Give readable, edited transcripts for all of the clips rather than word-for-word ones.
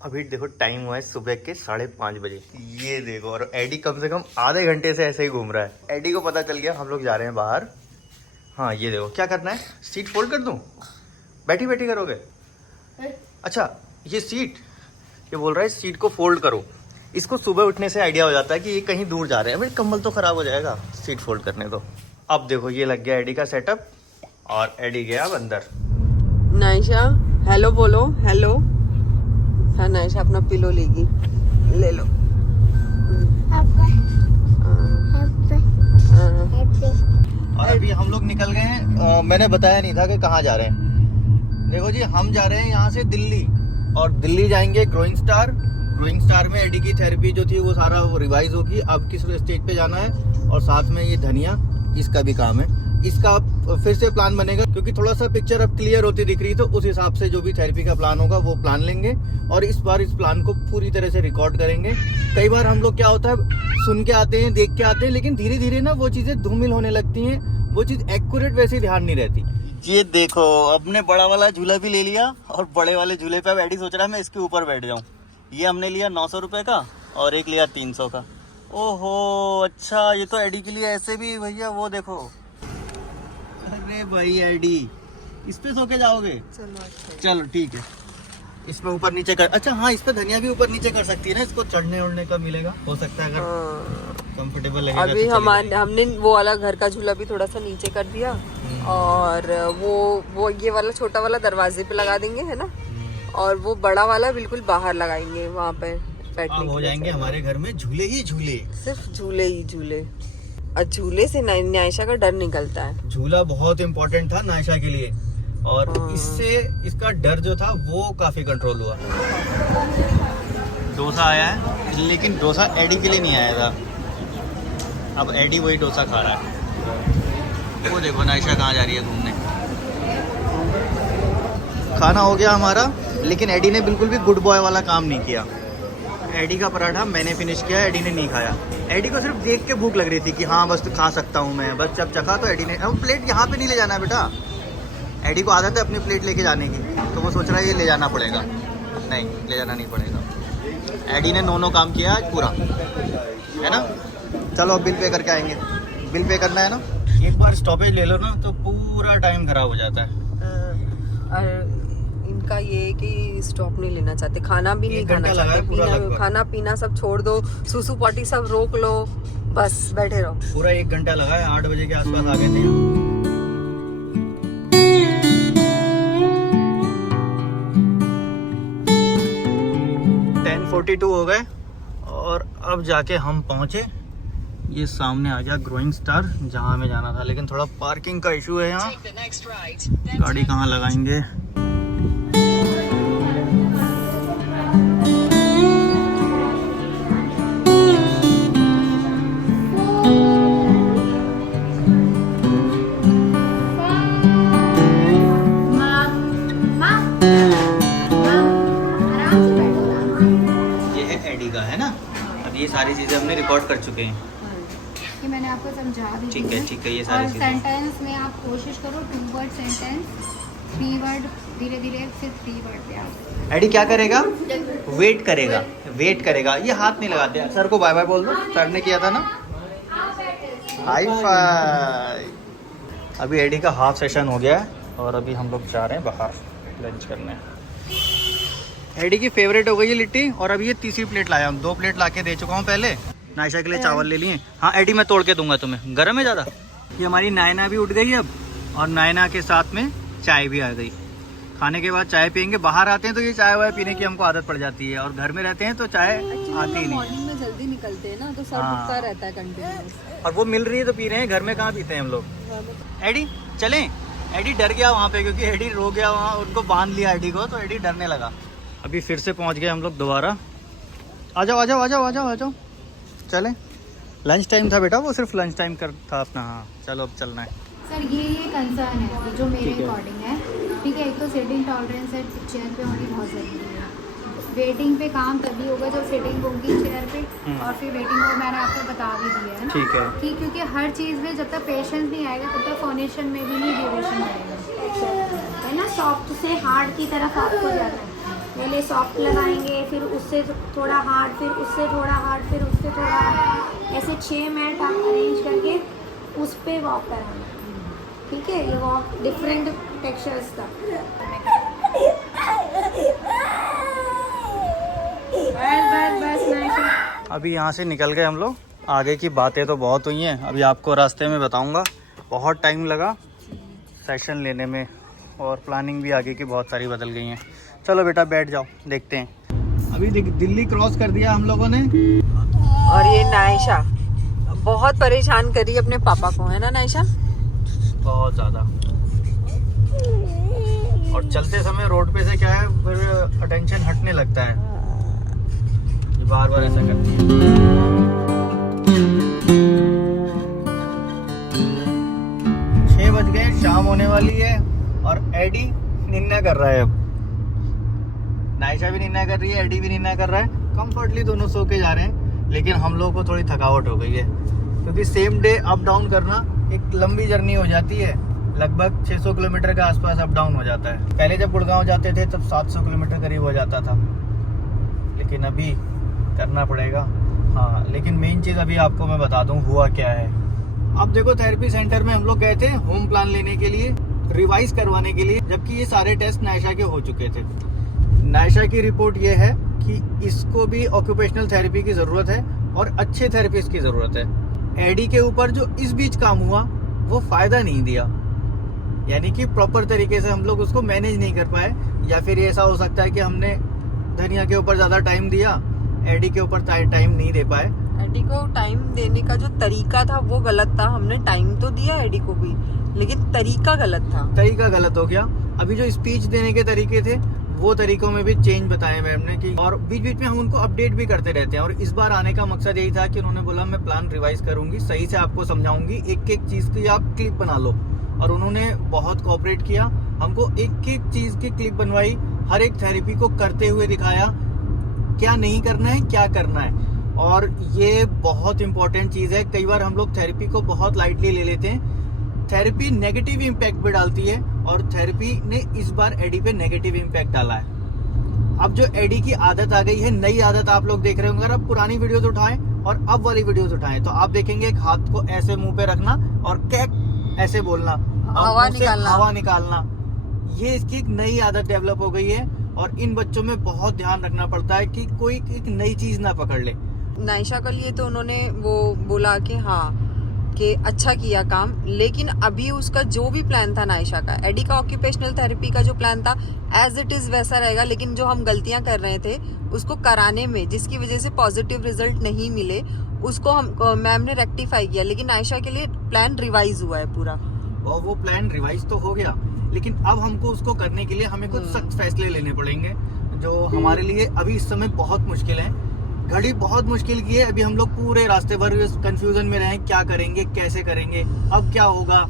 अभी देखो टाइम हुआ है सुबह के 5:30 बजे। ये देखो, और एडी कम से कम आधे घंटे से ऐसे ही घूम रहा है। एडी को पता चल गया हम लोग जा रहे हैं बाहर। हाँ ये देखो, क्या करना है, सीट फोल्ड कर दूं? बैठी बैठी करोगे? अच्छा ये सीट, ये बोल रहा है सीट को फोल्ड करो। इसको सुबह उठने से आइडिया हो जाता है कि ये कहीं दूर जा रहे हैं। भाई कम्बल तो खराब हो जाएगा सीट फोल्ड करने दो। अब देखो ये लग गया एडी का सेटअप और एडी गया अब अंदर। नाइशा हेलो बोलो, हेलो। हाँ नाइशा अपना पिलो लेगी, ले लो। और अभी हम लोग निकल गए हैं। मैंने बताया नहीं था कि कहाँ जा रहे हैं। देखो जी, हम जा रहे हैं यहाँ से दिल्ली, और दिल्ली जाएंगे ग्रोइंग स्टार। ग्रोइंग स्टार में एडी की थेरेपी जो थी वो सारा रिवाइज होगी। अब किस स्टेज पे जाना है, और साथ में ये धनिया, इसका भी काम है। इसका फिर से प्लान बनेगा, क्योंकि थोड़ा सा पिक्चर अब क्लियर होती दिख रही, तो उस हिसाब से जो भी थेरेपी का प्लान होगा वो प्लान लेंगे। और इस बार इस प्लान को पूरी तरह से रिकॉर्ड करेंगे। कई बार हम लोग क्या होता है, सुन के आते हैं, देख के आते हैं, लेकिन धीरे धीरे ना वो चीजें धूमिल होने लगती हैं, वो चीज एक्यूरेट वैसे ध्यान नहीं रहती। ये देखो, हमने बड़ा वाला झूला भी ले लिया, और बड़े वाले झूले पे अब एडी सोच रहा है मैं इसके ऊपर बैठ जाऊं। ये हमने लिया 900 रुपए का, और एक लिया 300 का। ओहो अच्छा, ये तो एडी के लिए ऐसे भी भैया, वो देखो। अरे भाई एडी, इस पे सो के जाओगे? चलो ठीक है, इस पे ऊपर नीचे कर। अच्छा हाँ, इस पे धनिया भी ऊपर नीचे कर सकती है ना, इसको चढ़ने उड़ने का मिलेगा, हो सकता है अगर कंफर्टेबल लगेगा। अभी हमने वो वाला घर का झूला भी थोड़ा सा नीचे कर दिया, और वो ये वाला छोटा वाला दरवाजे पे लगा देंगे, है ना, और वो बड़ा वाला बिल्कुल बाहर लगाएंगे, वहाँ पे बैठने हो जाएंगे हमारे घर में झूले ही झूले, सिर्फ झूले ही झूले। और झूले से नायशा का डर निकलता है। झूला बहुत इम्पोर्टेंट था नायशा के लिए, और इससे इसका डर जो था वो काफी कंट्रोल हुआ। डोसा आया है, लेकिन डोसा एडी के लिए नहीं आया था। अब एडी वही डोसा खा रहा है। वो देखो नायशा कहाँ जा रही है घूमने। खाना हो गया हमारा, लेकिन एडी ने बिल्कुल भी गुड बॉय वाला काम नहीं किया। एडी का पराठा मैंने फिनिश किया, एडी ने नहीं खाया। एडी को सिर्फ देख के भूख लग रही थी कि हाँ बस खा सकता हूँ मैं, बस जब चखा तो एडी ने। अब प्लेट यहाँ पे नहीं ले जाना है बेटा, एडी को आदत है अपनी प्लेट लेके जाने की, तो वो सोच रहा है ये ले जाना पड़ेगा। नहीं, ले जाना नहीं पड़ेगा। एडी ने नो काम किया आज पूरा, है ना। चलो अब बिल पे करके आएंगे। बिल पे करना है ना, एक बार स्टॉपेज ले लो ना तो पूरा टाइम खराब हो जाता है। और इनका ये कि स्टॉप नहीं लेना चाहते, खाना भी नहीं खाना चाहते, खाना पीना सब छोड़ दो, सुसु पॉटी सब रोक लो, बस बैठे रहो। पूरा 1 घंटा लगा है, 8 बजे के आसपास आ गए थे। 10:42 हो गए, और अब जाके हम पहुंचे। ये सामने आ गया ग्रोइंग स्टार, जहाँ हमें जाना था, लेकिन थोड़ा पार्किंग का इशू है यहाँ। गाड़ी कहाँ लगाएंगे? ये सारी चीजें हमने रिकॉर्ड कर चुके हैं, ये मैंने आपको समझा दी। ठीक है ठीक है, ये सारी चीजें। सेंटेंस में आप कोशिश करो 2 वर्ड सेंटेंस, 3 वर्ड धीरे धीरे, फिर 3 वर्ड पे आओ। एडी क्या करेगा? वेट करेगा, वेट करेगा। ये हाथ नहीं लगाते। सर को बाय बाय बोल दो, सर ने किया था ना। Hi fi. अभी एडी का हाफ सेशन हो गया है, और अभी हम लोग जा रहे हैं बाहर लंच करने। एडी की फेवरेट हो गई है लिट्टी, और अभी ये तीसरी प्लेट लाया हूँ। 2 प्लेट ला के दे चुका हूँ पहले। नायशा के लिए चावल ले लिए। हाँ एडी मैं तोड़ के दूंगा तुम्हें, गर्म है ज़्यादा। ये हमारी नायना भी उठ गई अब, और नायना के साथ में चाय भी आ गई। खाने के बाद चाय पियेंगे। बाहर आते हैं तो ये चाय वाय पीने की हमको आदत पड़ जाती है, और घर में रहते हैं तो चाय आती ही नहीं। मॉर्निंग में जल्दी निकलते हैं ना, तो सर दुखता रहता है कंटिन्यूअस, और वो मिल रही है तो पी रहे हैं, घर में कहाँ पीते हैं हम लोग। एडी चलें? एडी डर गया वहाँ पे, क्योंकि एडी रो गया वहाँ, उनको बांध लिया एडी को, तो एडी डरने लगा। अभी फिर से पहुँच गए हम लोग दोबारा। आ जाओ आ जाओ आ जाओ आ जाओ आ जाओ, चलें। लंच टाइम था बेटा, वो सिर्फ लंच टाइम कर था अपना। हाँ चलो अब चलना है। सर ये कंसर्न है जो मेरे अकॉर्डिंग है, ठीक है। एक तो सिटिंग टॉलरेंस है, चेयर पे होनी बहुत ज़रूरी है। वेटिंग पे काम तभी होगा जब सिटिंग होगी चेयर पे, और फिर वेटिंग को मैंने आपको बता भी दिया है ना, ठीक है। ठीक, क्योंकि हर चीज़ में जब तक पेशेंस नहीं आएगा तब तक फोनेशन में भी नहीं ड्यूरेशन आएगा, है ना। सॉफ्ट से हार्ड की तरफ आपको जाना है। पहले सॉफ्ट लगाएंगे, फिर उससे थोड़ा हार्ड, फिर उससे थोड़ा हार्ड, फिर उससे थोड़ा हार्ड, ऐसे 6 मैट आप अरेंज करके उस पे वॉक कराएंगे। ठीक है, ये वॉक डिफरेंट टेक्सचर्स का। बस नाइस। अभी यहाँ से निकल गए हम लोग। आगे की बातें तो बहुत हुई हैं, अभी आपको रास्ते में बताऊंगा। बहुत टाइम लगा सेशन लेने में और प्लानिंग भी आगे की बहुत सारी बदल गई हैं। चलो बेटा बैठ जाओ, देखते हैं। अभी दिल्ली क्रॉस कर दिया हम लोगों ने। और ये नायशा बहुत परेशान करी अपने पापा को, है ना नायशा? बहुत ज़्यादा। और चलते समय रोड पे से क्या है, फिर अटेंशन हटने लगता है, बार बार ऐसा करती है। 6 बज गए, शाम होने वाली है और एडी निन्ना कर रहा है। अब नायशा भी निन्ना कर रही है, एडी भी निन्ना कर रहा है। कंफर्टली दोनों सो के जा रहे हैं, लेकिन हम लोगों को थोड़ी थकावट हो गई है, क्योंकि सेम डे अप डाउन करना एक लंबी जर्नी हो जाती है। लगभग 600 किलोमीटर के आसपास अप डाउन हो जाता है। पहले जब गुड़गांव जाते थे तब 700 किलोमीटर करीब हो जाता था, लेकिन अभी करना पड़ेगा। हाँ, लेकिन मेन चीज़ अभी आपको मैं बता दूं हुआ क्या है। अब देखो, थेरेपी सेंटर में हम लोग गए थे होम प्लान लेने के लिए, रिवाइज करवाने के लिए, जबकि ये सारे टेस्ट नायशा के हो चुके थे। नायशा की रिपोर्ट ये है कि इसको भी ऑक्यूपेशनल थेरेपी की ज़रूरत है और अच्छे थेरेपिस्ट की ज़रूरत है। एडी के ऊपर जो इस बीच काम हुआ वो फ़ायदा नहीं दिया, यानी कि प्रॉपर तरीके से हम लोग उसको मैनेज नहीं कर पाए, या फिर ऐसा हो सकता है कि हमने धनिया के ऊपर ज़्यादा टाइम दिया, एडी के ऊपर टाइम नहीं दे पाए। एडी को टाइम देने का जो तरीका था वो गलत था। हमने टाइम तो दिया एडी को भी, लेकिन तरीका गलत था। तरीका गलत हो गया। अभी जो स्पीच देने के तरीके थे वो तरीकों में भी चेंज बताए मैम ने कि, और बीच बीच में हम उनको अपडेट भी करते रहते हैं। और इस बार आने का मकसद यही था कि उन्होंने बोला मैं प्लान रिवाइज करूंगी, सही से आपको समझाऊंगी, एक एक चीज़ की आप क्लिप बना लो। और उन्होंने बहुत कोऑपरेट किया, हमको एक एक चीज़ की क्लिप बनवाई, हर एक थेरेपी को करते हुए दिखाया, क्या नहीं करना है, क्या करना है। और ये बहुत इंपॉर्टेंट चीज़ है। कई बार हम लोग थेरेपी को बहुत लाइटली ले लेते हैं। थेरेपी नेगेटिव इम्पैक्ट भी डालती है, और थेरेपी ने इस बार एडी पे नेगेटिव इम्पैक्ट डाला है। अब जो एडी की आदत आ गई है, नई आदत आप लोग देख रहे होंगे। अगर आप पुरानी वीडियोस उठाएं और अब वाली वीडियोस उठाएं तो आप देखेंगे एक हाथ को ऐसे मुंह पे रखना और कैक ऐसे बोलना, हवा निकालना। ये इसकी एक नई आदत डेवलप हो गई है, और इन बच्चों में बहुत ध्यान रखना पड़ता है कि कोई एक नई चीज ना पकड़ ले। नायशा के लिए तो उन्होंने वो बोला कि हाँ कि अच्छा किया काम, लेकिन अभी उसका जो भी प्लान था नायशा का, एडी का ऑक्यूपेशनल थेरेपी का जो प्लान था एज इट इज वैसा रहेगा। लेकिन जो हम गलतियां कर रहे थे उसको कराने में, जिसकी वजह से पॉजिटिव रिजल्ट नहीं मिले, उसको हम मैम ने रेक्टिफाई किया। लेकिन नायशा के लिए प्लान रिवाइज हुआ है पूरा, और वो प्लान रिवाइज तो हो गया, लेकिन अब हमको उसको करने के लिए हमें कुछ सख्त फैसले लेने पड़ेंगे, जो हमारे लिए अभी इस समय बहुत मुश्किल है। घड़ी बहुत मुश्किल की है। अभी हम लोग पूरे रास्ते भर कंफ्यूजन में रहे, क्या करेंगे, कैसे करेंगे, अब क्या होगा।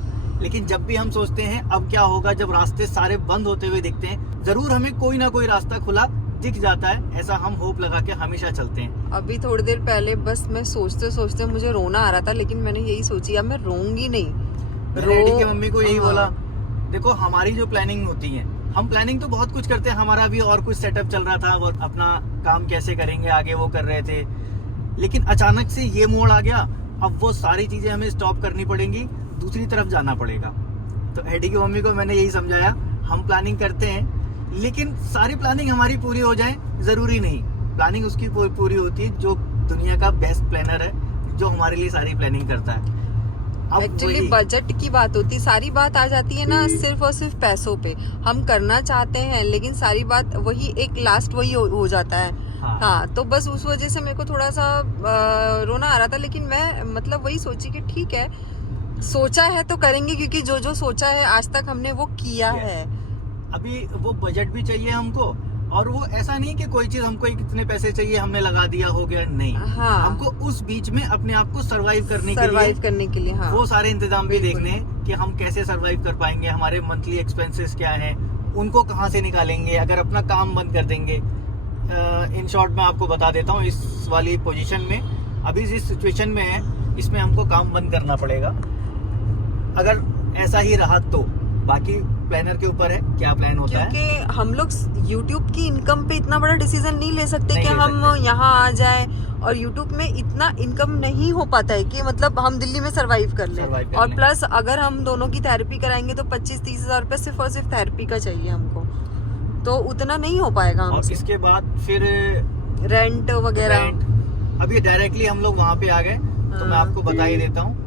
लेकिन जब भी हम सोचते हैं अब क्या होगा, जब रास्ते सारे बंद होते हुए दिखते हैं, जरूर हमें कोई ना कोई रास्ता खुला दिख जाता है। ऐसा हम होप लगा के हमेशा चलते हैं। अभी थोड़ी देर पहले बस मैं सोचते सोचते मुझे रोना आ रहा था, लेकिन मैंने यही सोची अब मैं रोऊंगी नहीं। एडी की मम्मी को यही बोला, देखो हमारी जो प्लानिंग होती है, हम प्लानिंग तो बहुत कुछ करते हैं, हमारा भी और कुछ सेटअप चल रहा था, और अपना काम कैसे करेंगे आगे वो कर रहे थे। लेकिन अचानक से ये मोड़ आ गया, अब वो सारी चीजें हमें स्टॉप करनी पड़ेंगी, दूसरी तरफ जाना पड़ेगा। तो एडी की मम्मी को मैंने यही समझाया, हम प्लानिंग करते हैं, लेकिन सारी प्लानिंग हमारी पूरी हो जाए जरूरी नहीं। प्लानिंग उसकी पूरी होती है जो दुनिया का बेस्ट प्लानर है, जो हमारे लिए सारी प्लानिंग करता है। एक्चुअली बजट की बात होती, सारी बात आ जाती है ना सिर्फ और सिर्फ पैसों पे। हम करना चाहते हैं, लेकिन सारी बात वही एक लास्ट वही हो जाता है। हाँ, तो बस उस वजह से मेरे को थोड़ा सा रोना आ रहा था। लेकिन मैं मतलब वही सोची कि ठीक है, सोचा है तो करेंगे, क्योंकि जो जो सोचा है आज तक हमने वो किया है। अभी वो बजट भी चाहिए हमको, और वो ऐसा नहीं कि कोई चीज हमको कितने पैसे चाहिए हमने लगा दिया हो गया, नहीं। हाँ, हमको उस बीच में अपने आप को सरवाइव करने के लिए हाँ, वो सारे इंतजाम भी देखने हैं कि हम कैसे सरवाइव कर पाएंगे, हमारे मंथली एक्सपेंसेस क्या हैं, उनको कहाँ से निकालेंगे अगर अपना काम बंद कर देंगे। इन शॉर्ट मैं आपको बता देता हूँ, इस वाली पोजीशन में अभी जिस सिचुएशन में है, इसमें हमको काम बंद करना पड़ेगा। अगर ऐसा ही रहा तो बाकी प्लानर के ऊपर है क्या प्लान होता है। क्योंकि हम लोग YouTube की इनकम पे इतना बड़ा डिसीजन नहीं ले सकते नहीं कि ले हम सकते। यहाँ आ जाए, और YouTube में इतना इनकम नहीं हो पाता है कि मतलब हम दिल्ली में सरवाइव कर लें। Survive कर और लें। प्लस अगर हम दोनों की थेरेपी कराएंगे तो 25-30 हजार रुपये सिर्फ और सिर्फ थेरेपी का चाहिए हमको, तो उतना नहीं हो पाएगा और हमसे। इसके बाद फिर रेंट वगैरह। रेंट, अभी डायरेक्टली हम लोग वहाँ पे आ गए तो मैं हाँ। आपको बता ही देता हूँ,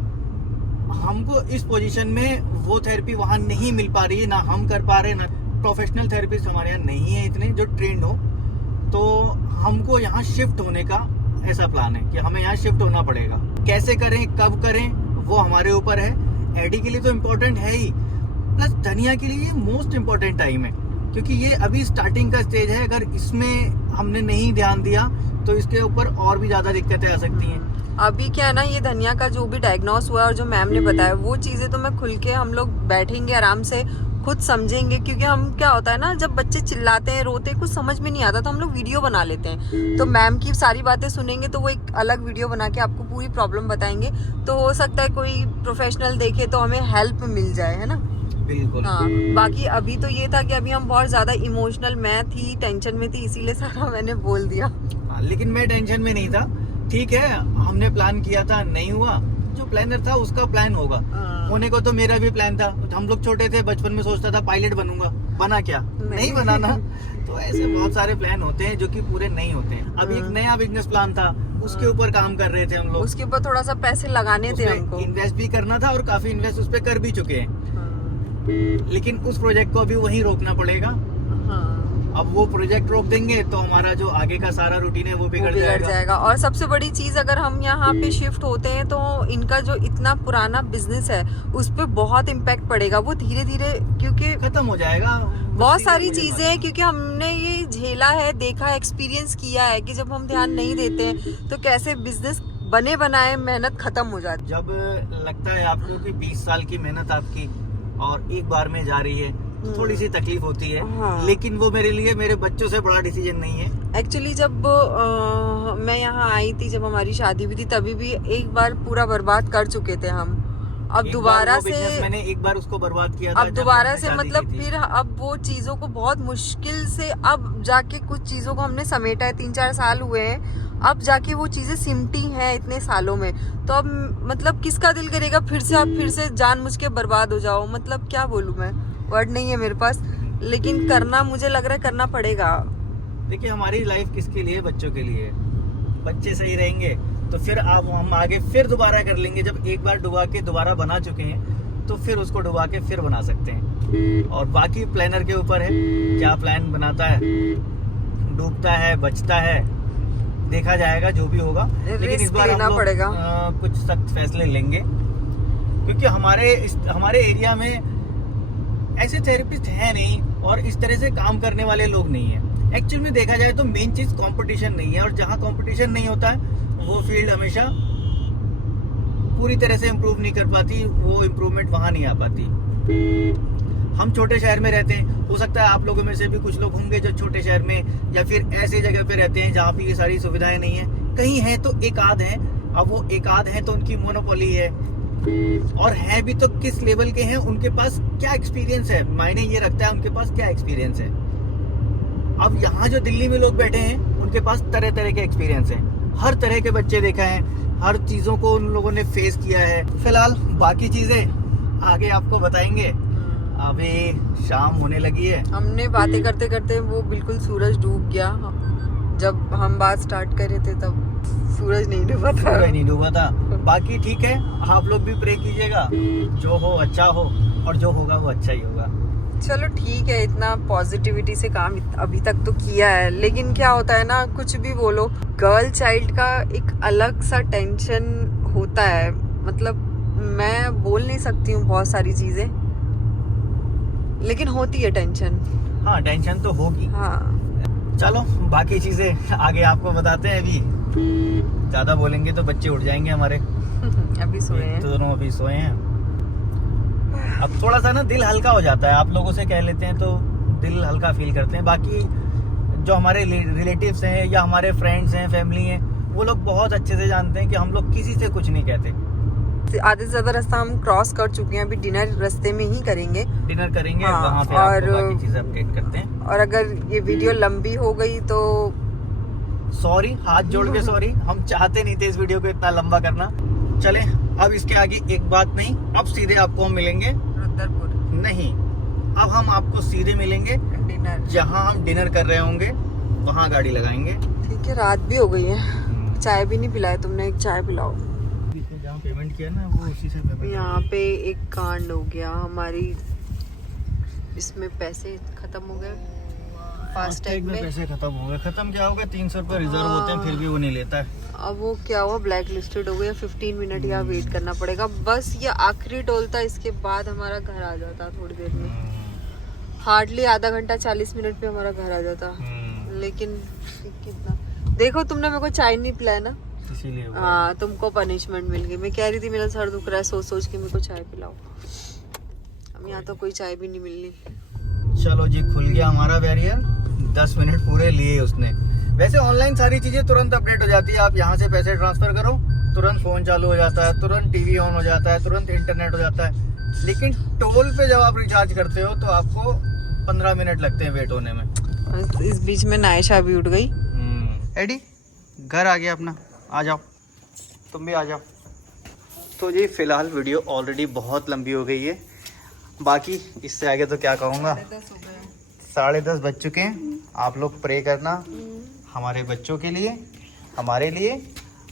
हमको इस पोजीशन में वो थेरेपी वहाँ नहीं मिल पा रही है, ना हम कर पा रहे हैं, ना प्रोफेशनल थेरेपिस्ट हमारे यहाँ नहीं है इतने जो ट्रेंड हो। तो हमको यहाँ शिफ्ट होने का ऐसा प्लान है कि हमें यहाँ शिफ्ट होना पड़ेगा। कैसे करें, कब करें, वो हमारे ऊपर है। एडी के लिए तो इम्पोर्टेंट है ही, प्लस धनिया के लिए मोस्ट इम्पोर्टेंट टाइम है, क्योंकि ये अभी स्टार्टिंग का स्टेज है। अगर इसमें हमने नहीं ध्यान दिया तो इसके ऊपर और भी ज्यादा दिक्कतें आ सकती हैं। अभी क्या है ना, ये धनिया का जो भी डायग्नोस हुआ है और जो मैम ने बताया वो चीजें तो मैं खुल के हम लोग बैठेंगे आराम से खुद समझेंगे। क्योंकि हम क्या होता है ना, जब बच्चे चिल्लाते हैं, रोते हैं, कुछ समझ में नहीं आता तो हम लोग वीडियो बना लेते हैं। तो मैम की सारी बातें सुनेंगे तो वो एक अलग वीडियो बना के आपको पूरी प्रॉब्लम बताएंगे, तो हो सकता है कोई प्रोफेशनल देखे तो हमें हेल्प मिल जाए, है ना। बिल्कुल। हाँ, बाकी अभी तो ये था कि अभी हम बहुत ज्यादा इमोशनल, मैं थी टेंशन में थी, इसीलिए सारा मैंने बोल दिया। हाँ, लेकिन मैं टेंशन में नहीं था। ठीक है, हमने प्लान किया था, नहीं हुआ, जो प्लानर था उसका प्लान होगा। होने को तो मेरा भी प्लान था। हम लोग छोटे थे, बचपन में सोचता था पायलट बनूंगा, बना क्या, नहीं बना ना। तो ऐसे बहुत सारे प्लान होते हैं जो कि पूरे नहीं होते हैं। अब एक नया बिजनेस प्लान था, उसके ऊपर काम कर रहे थे हम लोग। उसके ऊपर थोड़ा सा पैसे लगाने थे हमको, इन्वेस्ट भी करना था और काफी इन्वेस्ट उस पर कर भी चुके हैं। लेकिन उस प्रोजेक्ट को अभी वहीं रोकना पड़ेगा। हाँ। अब वो प्रोजेक्ट रोक देंगे तो हमारा जो आगे का सारा रूटीन है वो बिगड़ जाएगा। और सबसे बड़ी चीज, अगर हम यहाँ पे शिफ्ट होते हैं तो इनका जो इतना पुराना बिजनेस है उस पे बहुत इम्पैक्ट पड़ेगा। वो धीरे धीरे, क्योंकि खत्म हो जाएगा। बहुत सारी चीजें हैं, क्योंकि हमने ये झेला है, देखा, एक्सपीरियंस किया है कि जब हम ध्यान नहीं देते हैं तो कैसे बिजनेस बने बनाए मेहनत खत्म हो जाती है। जब लगता है आपको कि 20 साल की मेहनत आपकी और एक बार में जा रही है, थोड़ी सी तकलीफ होती है। हाँ। लेकिन वो मेरे लिए, मेरे बच्चों से बड़ा डिसीजन नहीं है। एक्चुअली जब मैं यहाँ आई थी, जब हमारी शादी हुई थी, तभी भी एक बार पूरा बर्बाद कर चुके थे हम। अब एक दोबारा बार वो से business मैंने एक बार उसको बर्बाद किया था। अब जब दोबारा हमने से शादी मतलब की थी। फिर अब वो चीजों को बहुत मुश्किल से अब जाके कुछ चीजों को हमने समेटा है। 3-4 साल हुए हैं, अब जाके वो चीजें सिमटी हैं इतने सालों में। तो अब मतलब किसका दिल करेगा फिर से आप फिर से जानबूझ के बर्बाद हो जाओ। मतलब क्या बोलूं मैं, वर्ड नहीं है मेरे पास, लेकिन करना, मुझे लग रहा है करना पड़ेगा। देखिए, हमारी लाइफ किसके लिए, बच्चों के लिए। बच्चे सही रहेंगे तो फिर आप, हम आगे फिर दोबारा कर लेंगे। जब एक बार डुबा के दोबारा बना चुके हैं तो फिर उसको डुबा के फिर बना सकते हैं। और बाकी प्लानर के ऊपर है, क्या प्लान बनाता है, डूबता है, बचता है, देखा जाएगा जो भी होगा। लेकिन इस बार हम लोग पड़ेगा। कुछ सख्त फैसले लेंगे, क्योंकि हमारे एरिया में ऐसे थेरेपिस्ट हैं नहीं और इस तरह से काम करने वाले लोग नहीं है। एक्चुअली में देखा जाए तो मेन चीज कंपटीशन नहीं है, और जहाँ कंपटीशन नहीं होता है वो फील्ड हमेशा पूरी तरह से इम्प्रूव नहीं कर पाती, वो इम्प्रूवमेंट वहाँ नहीं आ पाती। हम छोटे शहर में रहते हैं, हो सकता है आप लोगों में से भी कुछ लोग होंगे जो छोटे शहर में या फिर ऐसे जगह पे रहते हैं जहाँ पे ये सारी सुविधाएं नहीं है। कहीं हैं तो एक आध हैं, अब वो एक आध हैं तो उनकी मोनोपोली है, और है भी तो किस लेवल के हैं, उनके पास क्या एक्सपीरियंस है, मायने ये रखता है उनके पास क्या एक्सपीरियंस है। अब यहाँ जो दिल्ली में लोग बैठे हैं उनके पास तरह तरह के एक्सपीरियंस हैं, हर तरह के बच्चे देखा है, हर चीज़ों को उन लोगों ने फेस किया है। फिलहाल बाकी चीज़ें आगे आपको बताएंगे। अभी शाम होने लगी है। हमने बातें करते करते वो बिल्कुल सूरज डूब गया। जब हम बात स्टार्ट कर रहे थे तब सूरज नहीं डूबा था। सूरज नहीं डूबा था। बाकी ठीक है, आप लोग भी प्रे कीजिएगा, जो हो अच्छा हो, और जो होगा वो अच्छा ही होगा। चलो ठीक है, इतना पॉजिटिविटी से काम अभी तक तो किया है, लेकिन क्या होता है ना, कुछ भी बोलो, गर्ल चाइल्ड का एक अलग सा टेंशन होता है। मतलब मैं बोल नहीं सकती हूँ बहुत सारी चीजें, लेकिन होती है टेंशन। हाँ, टेंशन तो होगी। हाँ चलो बाकी चीजें आगे आपको बताते हैं। अभी ज्यादा बोलेंगे तो बच्चे उठ जाएंगे हमारे। अभी सोए हैं। तो दोनों अभी सोए हैं। अब थोड़ा सा ना दिल हल्का हो जाता है, आप लोगों से कह लेते हैं तो दिल हल्का फील करते हैं। बाकी जो हमारे रिलेटिव्स हैं या हमारे फ्रेंड्स हैं, फैमिली हैं, वो लोग बहुत अच्छे से जानते हैं कि हम लोग किसी से कुछ नहीं कहते। आधे से ज्यादा रास्ता हम क्रॉस कर चुके हैं, अभी डिनर रास्ते में ही करेंगे। डिनर करेंगे हाँ, वहाँ पे और आपको बाकी चीजें अपडेट करते हैं। और अगर ये वीडियो लंबी हो गई तो सॉरी, हाथ जोड़ के सॉरी, हम चाहते नहीं थे इस वीडियो को इतना लंबा करना। चले अब इसके आगे एक बात नहीं, अब सीधे आपको हम मिलेंगे रुद्रपुर नहीं, अब हम आपको सीधे मिलेंगे डिनर, जहाँ हम डिनर कर रहे होंगे वहाँ गाड़ी लगाएंगे। ठीक है। रात भी हो गई है, चाय भी नहीं पिलाया तुमने, एक चाय पिलाओ। जहाँ पेमेंट किया ना वो उसी से पेमेंट। यहाँ पे एक कांड हो गया, हमारी इसमें पैसे खत्म हो गए फास्टैग में। पैसे खत्म हो गए। खत्म क्या हो गया, 300 रुपये रिजर्व होते हैं, फिर भी वो नहीं लेता है। अब वो क्या हुआ, ब्लैक लिस्टेड हो गया, 15 मिनट यहाँ वेट करना पड़ेगा। बस ये आखिरी टोल था, इसके बाद हमारा घर आ जाता थोड़ी देर में। हार्डली आधा घंटा 40 मिनट पे हमारा घर आ जाता। लेकिन कितना, देखो तुमने मेरे को चाय नहीं पिलाया ना, इसीलिए हाँ तुमको पनिशमेंट मिल गई। मैं कह रही थी मेरा सर दुख रहा है, सोच सोच के मेरे को चाय पिलाओ। अब यहाँ तो कोई चाय भी नहीं मिलनी। चलो जी, खुल गया हमारा बैरियर। 10 मिनट पूरे लिए उसने। वैसे ऑनलाइन सारी चीजें तुरंत अपडेट हो जाती है। आप यहाँ से पैसे ट्रांसफर करो, तुरंत फोन चालू हो जाता है, तुरंत टीवी ऑन हो जाता है, तुरंत इंटरनेट हो जाता है। लेकिन टोल पे जब आप रिचार्ज करते हो तो आपको 15 मिनट लगते हैं वेट होने में। इस बीच में नायशा भी उठ गई। एडी घर आ गया अपना, आ जाओ, तुम भी आ जाओ। तो जी फिलहाल वीडियो ऑलरेडी बहुत लंबी हो गई है, बाकी इससे आगे तो क्या कहूँगा। 10:30 बज चुके हैं। आप लोग प्रे करना हमारे बच्चों के लिए, हमारे लिए।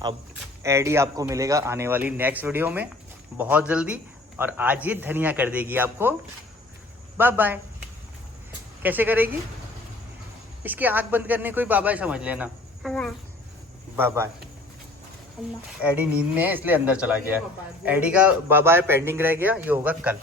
अब एडी आपको मिलेगा आने वाली नेक्स्ट वीडियो में बहुत जल्दी, और आज ये धनिया कर देगी आपको बाय बाय। कैसे करेगी, इसकी आंख बंद करने को ही बाय बाय समझ लेना। Bye bye. एडी नींद में है इसलिए अंदर चला गया। एडी का बाय बाय पेंडिंग रह गया, ये होगा कल।